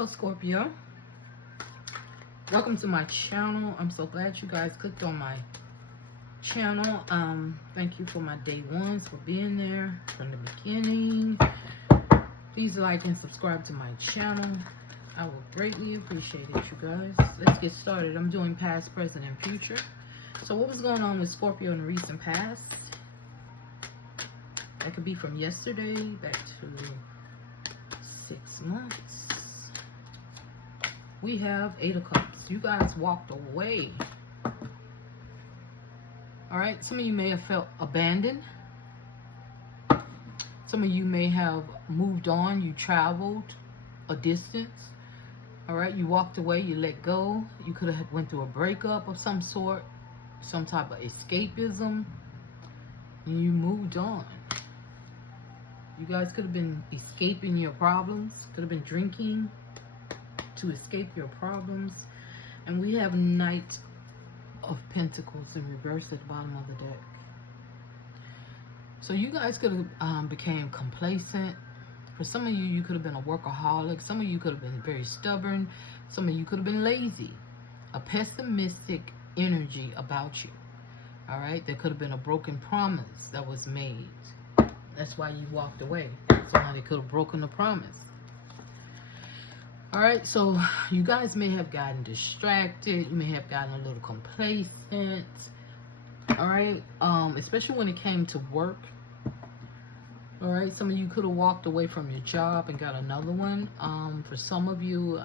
Hello, Scorpio. Welcome to my channel. I'm so glad you guys clicked on my channel. Thank you for my day ones for being there from the beginning. Please like and subscribe to my channel. I will greatly appreciate it, you guys. Let's get started. I'm doing past, present, and future. So what was going on with Scorpio in the recent past? That could be from yesterday back to 6 months. We have 8 of Cups. You guys walked away. All right. Some of you may have felt abandoned. Some of you may have moved on. You traveled a distance. All right. You walked away. You let go. You could have went through a breakup of some sort. Some type of escapism. And you moved on. You guys could have been escaping your problems. Could have been drinking to escape your problems. And we have Knight of Pentacles in reverse at the bottom of the deck. So you guys could have became complacent. For some of you, you could have been a workaholic. Some of you could have been very stubborn. Some of you could have been lazy. A pessimistic energy about you. All right? There could have been a broken promise that was made. That's why you walked away. Somebody could have broken the promise. All right, so you guys may have gotten distracted. You may have gotten a little complacent. All right, especially when it came to work. All right, some of you could have walked away from your job and got another one. For some of you,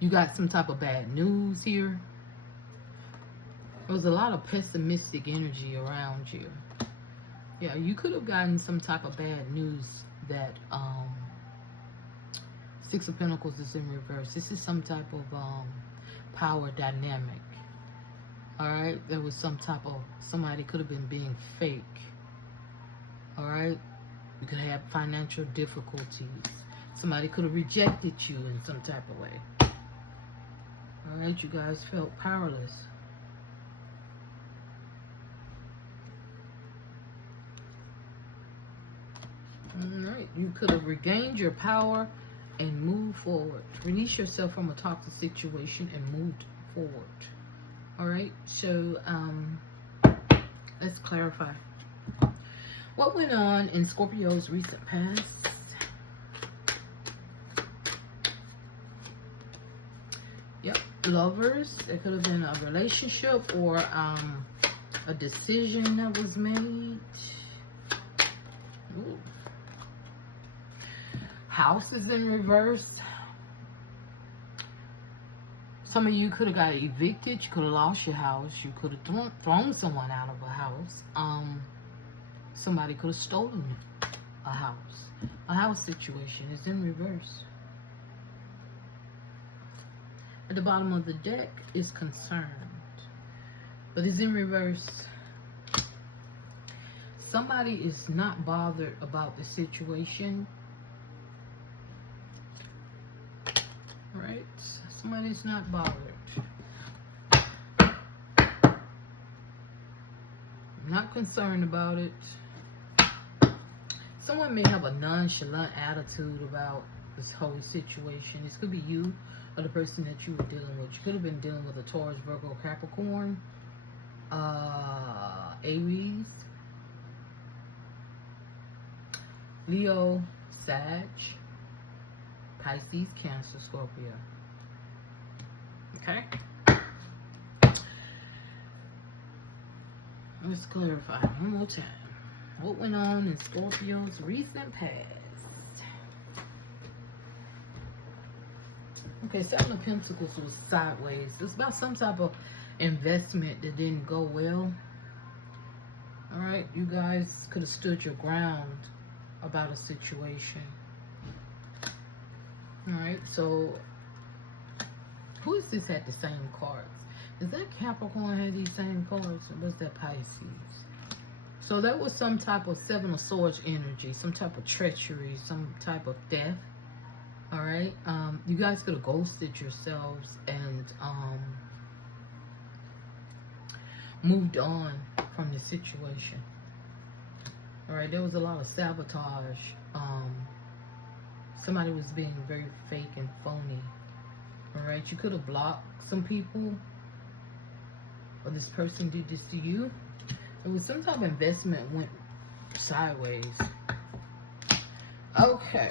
you got some type of bad news here. There was a lot of pessimistic energy around you. Yeah, you could have gotten some type of bad news that, 6 of Pentacles is in reverse. This is some type of power dynamic. All right, there was some type of, somebody could have been being fake. All right, you could have financial difficulties. Somebody could have rejected you in some type of way. All right, you guys felt powerless. All right, you could have regained your power and move forward. Release yourself from a toxic situation and move forward. All right, so let's clarify. What went on in Scorpio's recent past? Yep, lovers. There could have been a relationship or a decision that was made. Ooh. House is in reverse. Some of you could have got evicted. You could have lost your house. You could have thrown someone out of a house. Somebody could have stolen a house. A house situation is in reverse. At the bottom of the deck is concerned, but it's in reverse. Somebody is not bothered about the situation. Right? Somebody's not bothered. Not concerned about it. Someone may have a nonchalant attitude about this whole situation. This could be you or the person that you were dealing with. You could have been dealing with a Taurus, Virgo, Capricorn, Aries, Leo, Sag, Pisces, Cancer, Scorpio. Okay? Let's clarify one more time. What went on in Scorpio's recent past? Okay, 7 of Pentacles was sideways. It's about some type of investment that didn't go well. Alright, you guys could have stood your ground about a situation. Alright, so who is this at the same cards? Is that Capricorn had these same cards? Or was that Pisces? So that was some type of 7 of Swords energy, some type of treachery, some type of theft. Alright, you guys could have ghosted yourselves and moved on from the situation. Alright, there was a lot of sabotage Somebody was being very fake and phony. Alright, you could have blocked some people, or this person did this to you. It was some type of investment went sideways. Okay.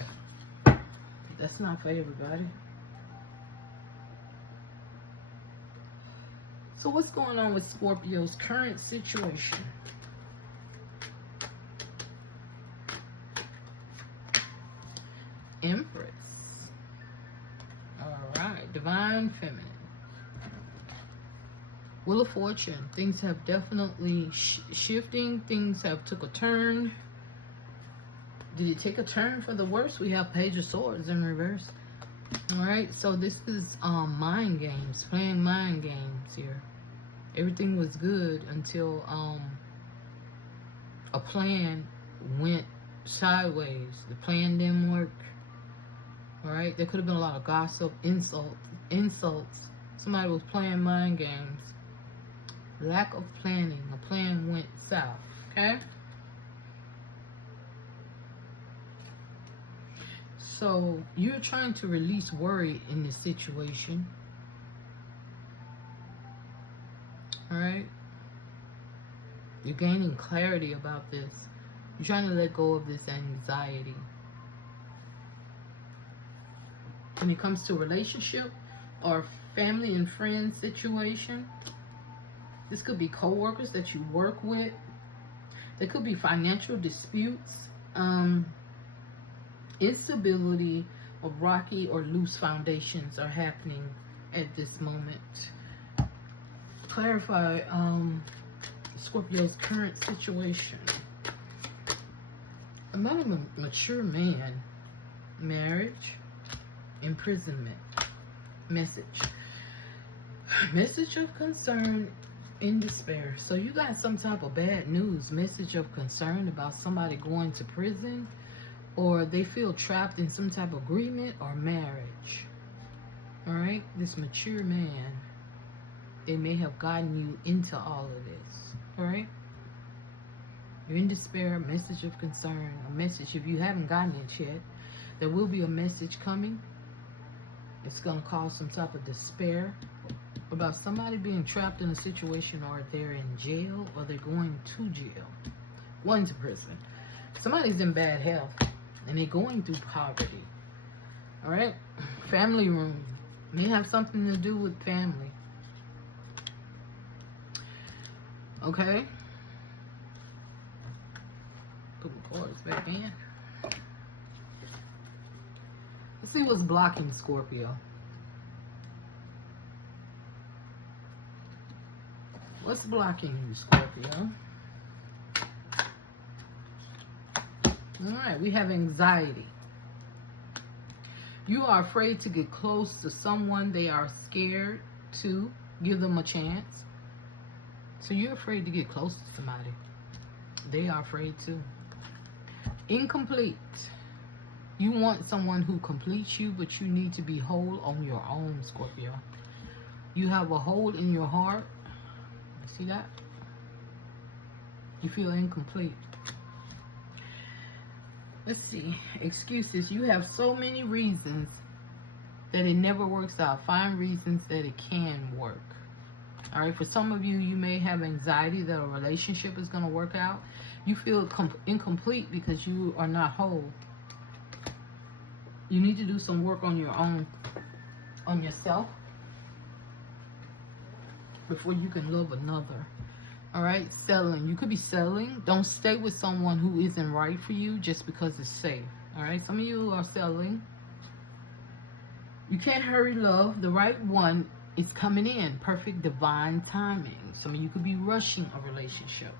That's not for everybody. So what's going on with Scorpio's current situation? Empress. Alright. Divine Feminine. Wheel of Fortune. Things have definitely shifting. Things have took a turn. Did it take a turn for the worse? We have Page of Swords in reverse. Alright, so this is mind games. Playing mind games here. Everything was good until a plan went sideways. The plan didn't work. Alright, there could have been a lot of gossip, insults. Somebody was playing mind games. Lack of planning. A plan went south. Okay? So you're trying to release worry in this situation. Alright? You're gaining clarity about this. You're trying to let go of this anxiety. When it comes to relationship or family and friends situation, this could be co-workers that you work with. There could be financial disputes, instability, or rocky or loose foundations are happening at this moment. Clarify Scorpio's current situation. About a mature man, marriage, imprisonment, message of concern, in despair. So you got some type of bad news, message of concern about somebody going to prison, or they feel trapped in some type of agreement or marriage. All right, this mature man, they may have gotten you into all of this. All right, you're in despair, message of concern, a message. If you haven't gotten it yet, there will be a message coming. It's going to cause some type of despair about somebody being trapped in a situation, or they're in jail, or they're going to jail. One's in prison. Somebody's in bad health and they're going through poverty. All right, family room may have something to do with family. Okay, put the cards back in. Let's see what's blocking Scorpio. What's blocking you, Scorpio? Alright, we have anxiety. You are afraid to get close to someone. They are scared to give them a chance. So you're afraid to get close to somebody. They are afraid too. Incomplete. You want someone who completes you, but you need to be whole on your own, Scorpio. You have a hole in your heart. See that? You feel incomplete. Let's see. Excuses. You have so many reasons that it never works out. Find reasons that it can work. All right. For some of you, you may have anxiety that a relationship is going to work out. You feel incomplete because you are not whole. You need to do some work on your own, on yourself, before you can love another. All right, selling. You could be selling. Don't stay with someone who isn't right for you just because it's safe. All right, some of you are selling. You can't hurry love. The right one is coming in. Perfect divine timing. Some of you could be rushing a relationship.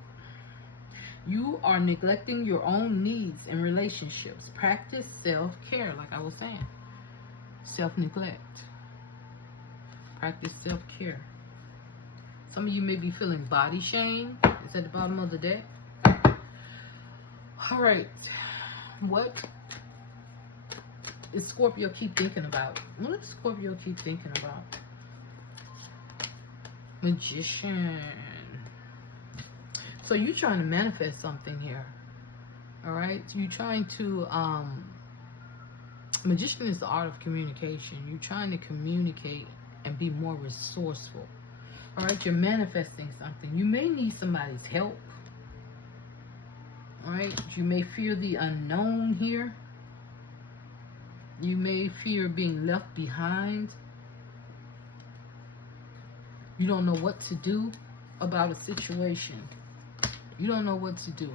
You are neglecting your own needs in relationships. Practice self-care, like I was saying. Self-neglect. Practice self-care. Some of you may be feeling body shame. It's at the bottom of the deck. All right. What does Scorpio keep thinking about? What does Scorpio keep thinking about? Magician. So you're trying to manifest something here. All right. You're trying to Magician is the art of communication. You're trying to communicate and be more resourceful. All right, you're manifesting something. You may need somebody's help. All right, you may fear the unknown here. You may fear being left behind. You don't know what to do about a situation. You don't know what to do.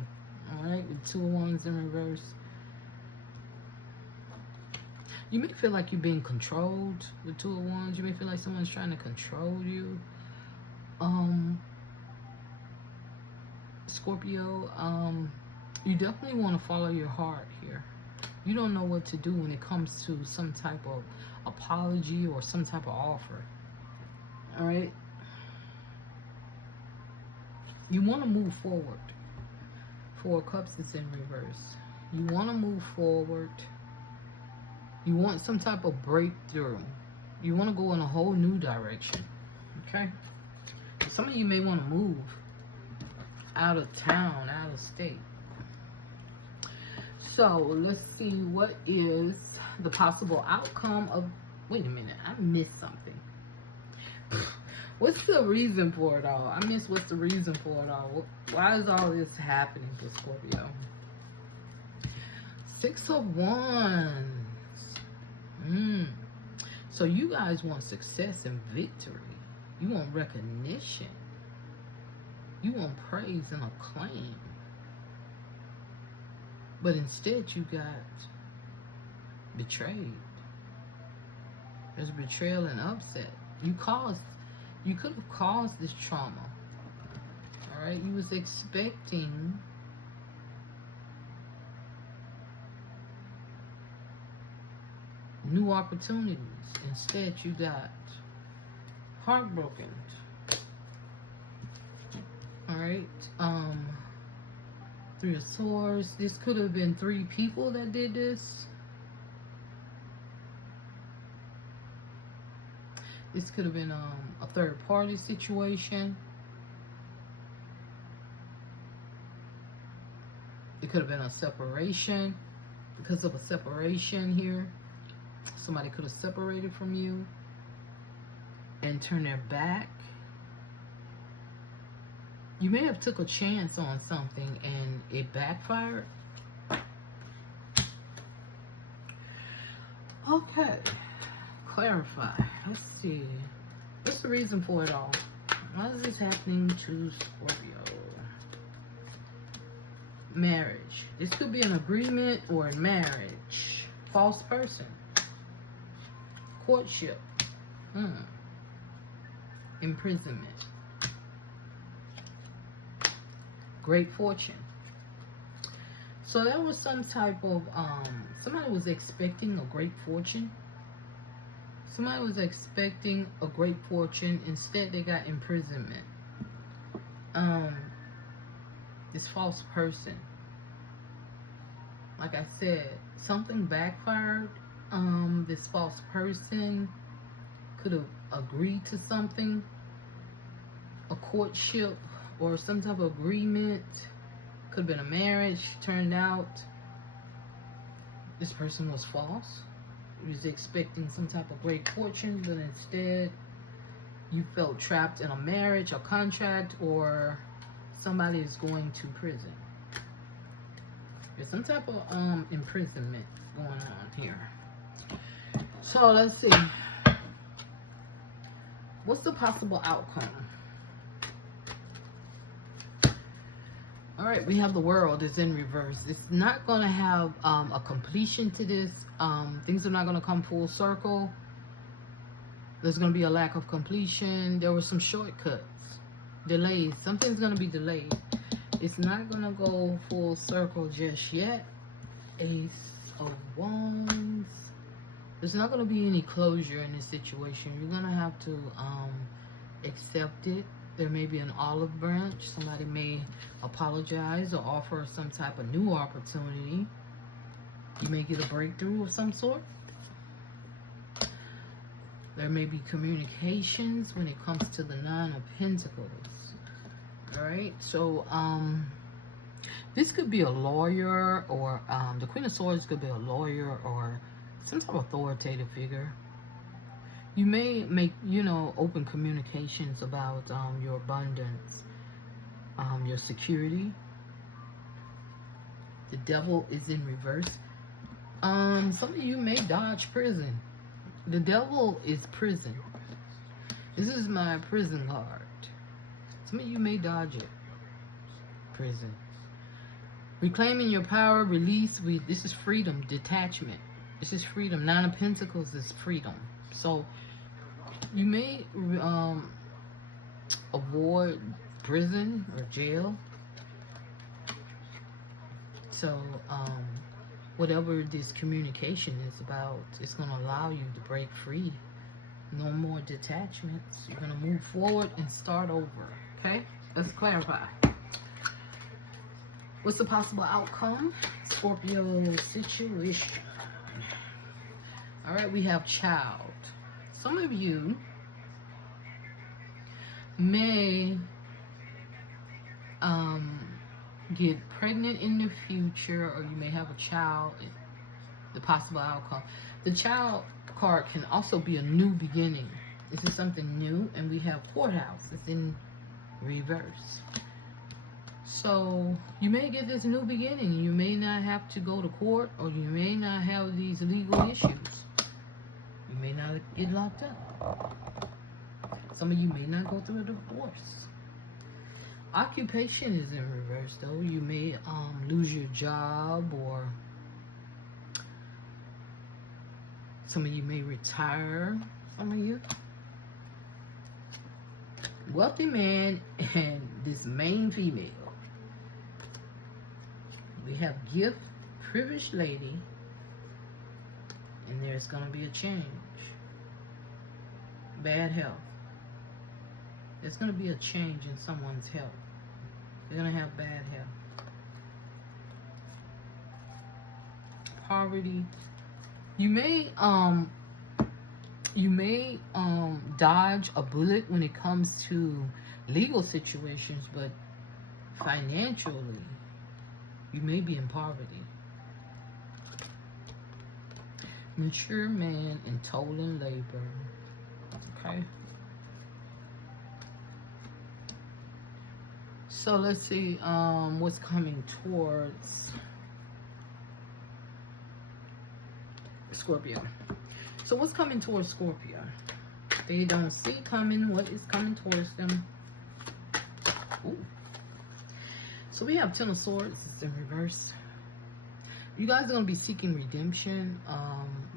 All right, with 2 of Wands in reverse. You may feel like you're being controlled with 2 of Wands. You may feel like someone's trying to control you. Scorpio, you definitely want to follow your heart here. You don't know what to do when it comes to some type of apology or some type of offer. All right? You want to move forward. 4 of Cups is in reverse. You want to move forward. You want some type of breakthrough. You want to go in a whole new direction. Okay? Some of you may want to move out of town, out of state. So, let's see what is the possible outcome of... Wait a minute, I missed something. What's the reason for it all? I missed what's the reason for it all. Why is all this happening for Scorpio? 6 of Wands. So you guys want success and victory. You want recognition. You want praise and acclaim. But instead you got betrayed. There's betrayal and upset. You could have caused this trauma. Alright, you was expecting new opportunities. Instead you got heartbroken. Alright, 3 of Swords. This could have been 3 people that did this. This could have been a third party situation. It could have been a separation. Because of a separation here, somebody could have separated from you and turned their back. You may have took a chance on something and it backfired. Okay. Clarify. Let's see. What's the reason for it all? Why is this happening to Scorpio? Marriage. This could be an agreement or a marriage. False person. Courtship. Imprisonment. Great fortune. So that was some type of, somebody was expecting a great fortune. Somebody was expecting a great fortune. Instead, they got imprisonment. This false person. Like I said, something backfired. This false person could have agreed to something. A courtship or some type of agreement. Could have been a marriage. Turned out this person was false. You was expecting some type of great fortune, but instead you felt trapped in a marriage, a contract, or somebody is going to prison. There's some type of imprisonment going on here. So let's see. What's the possible outcome? Alright, we have the World is in reverse. It's not going to have a completion to this. Things are not going to come full circle. There's going to be a lack of completion. There were some shortcuts. Delays. Something's going to be delayed. It's not going to go full circle just yet. Ace of Wands. There's not going to be any closure in this situation. You're going to have to accept it. There may be an olive branch. Somebody may apologize or offer some type of new opportunity. You may get a breakthrough of some sort. There may be communications when it comes to the 9 of Pentacles. Alright, so this could be a lawyer or the Queen of Swords could be a lawyer or some type of authoritative figure. You may make, you know, open communications about your abundance, your security. The devil is in reverse. Some of you may dodge prison. The devil is prison. This is my prison card. Some of you may dodge it. Prison. Reclaiming your power, release. This is freedom, detachment. This is freedom. Nine of Pentacles is freedom. So you may avoid prison or jail. So whatever this communication is about, it's going to allow you to break free. No more detachments. You're going to move forward and start over. Okay? Let's clarify. What's the possible outcome? Scorpio situation. All right, we have child. Some of you may get pregnant in the future, or you may have a child. The possible outcome. The child card can also be a new beginning. This is something new, and we have courthouse. It's in reverse. So you may get this new beginning. You may not have to go to court, or you may not have these legal issues. You may not get locked up. Some of you may not go through a divorce. Occupation is in reverse, though. You may lose your job, or some of you may retire. Some of you. Wealthy man and this main female. We have gift, privileged lady, and there's going to be a change. Bad health. There's going to be a change in someone's health. They're going to have bad health. Poverty. You may dodge a bullet when it comes to legal situations, but financially, you may be in poverty. Mature man in toiling labor. Okay. So let's see what's coming towards Scorpio. So what's coming towards Scorpio? They don't see coming what is coming towards them. Ooh. So we have Ten of Swords. It's in reverse. You guys are going to be seeking redemption,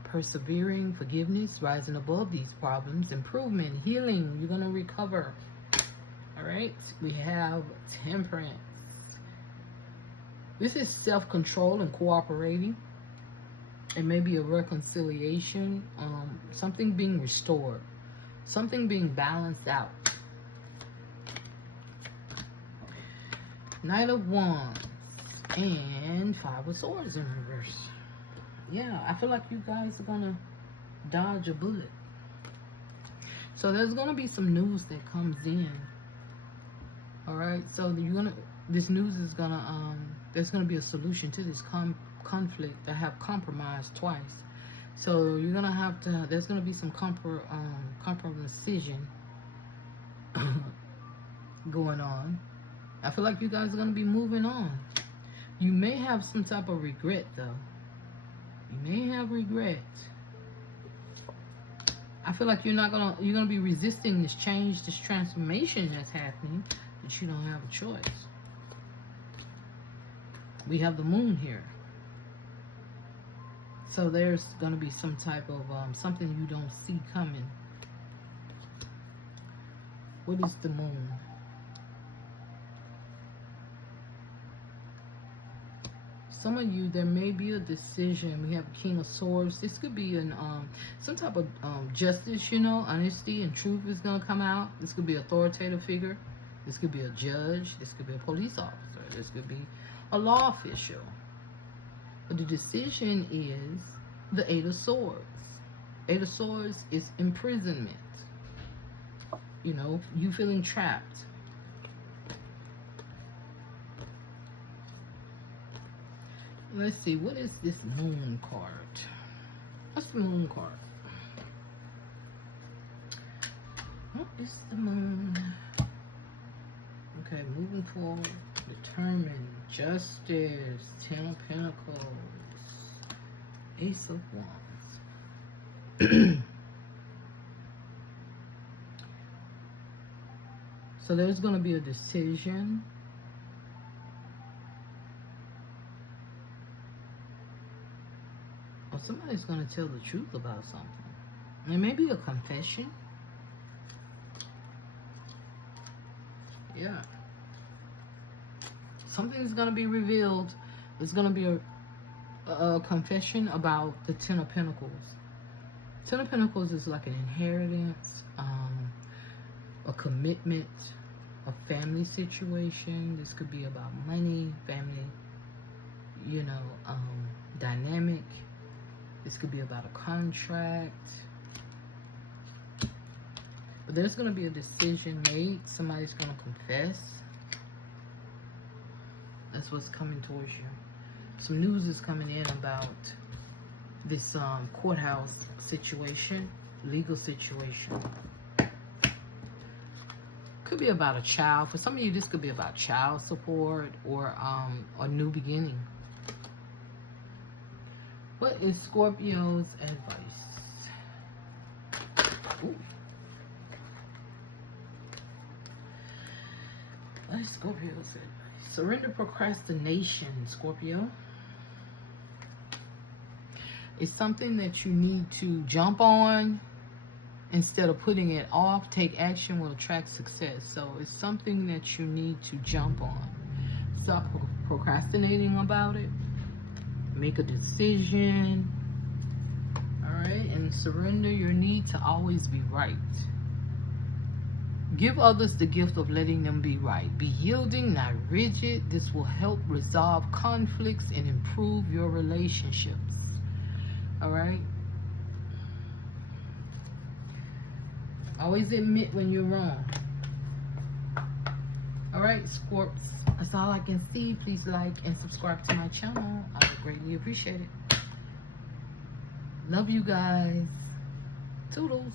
persevering, forgiveness, rising above these problems, improvement, healing. You're going to recover. All right. We have Temperance. This is self-control and cooperating. It may be a reconciliation, something being restored, something being balanced out. Knight of Wands and Five of Swords in reverse. Yeah, I feel like you guys are gonna dodge a bullet. So there's gonna be some news that comes in. All right, so this news is gonna there's gonna be a solution to this conflict that have compromised twice. So you're gonna have to. There's gonna be some compromisation going on. I feel like you guys are gonna be moving on. You may have some type of regret, though. You may have regret. I feel like you're gonna be resisting this change, this transformation that's happening, but you don't have a choice. We have the moon here. So there's going to be some type of something you don't see coming. What is the moon? Some of you, there may be a decision. We have King of Swords. This could be an some type of justice, you know, honesty and truth is going to come out. This could be an authoritative figure. This could be a judge. This could be a police officer. This could be a law official. But the decision is the Eight of Swords. Eight of Swords is imprisonment. You know, you feeling trapped. Let's see, what is this moon card? What's the moon card? What is the moon? Okay, moving forward, determined, justice, 10 of Pentacles, Ace of Wands. So there's going to be a decision. Or somebody's going to tell the truth about something. It may be a confession. Yeah. Something's going to be revealed. There's going to be a confession about the 10 of Pentacles. 10 of Pentacles is like an inheritance, a commitment, a family situation. This could be about money, family, you know, dynamic. This could be about a contract. But there's going to be a decision made. Somebody's going to confess. That's what's coming towards you. Some news is coming in about this courthouse situation, legal situation. Could be about a child. For some of you, this could be about child support or a new beginning. What is Scorpio's advice? Ooh. What is Scorpio's advice? Surrender procrastination, Scorpio. It's something that you need to jump on. Instead of putting it off, take action will attract success. So it's something that you need to jump on. Stop procrastinating about it. Make a decision. Alright? And surrender your need to always be right. Give others the gift of letting them be right. Be yielding, not rigid. This will help resolve conflicts and improve your relationships. Alright? Always admit when you're wrong. Alright, Scorps. That's all I can see. Please like and subscribe to my channel. I would greatly appreciate it. Love you guys. Toodles.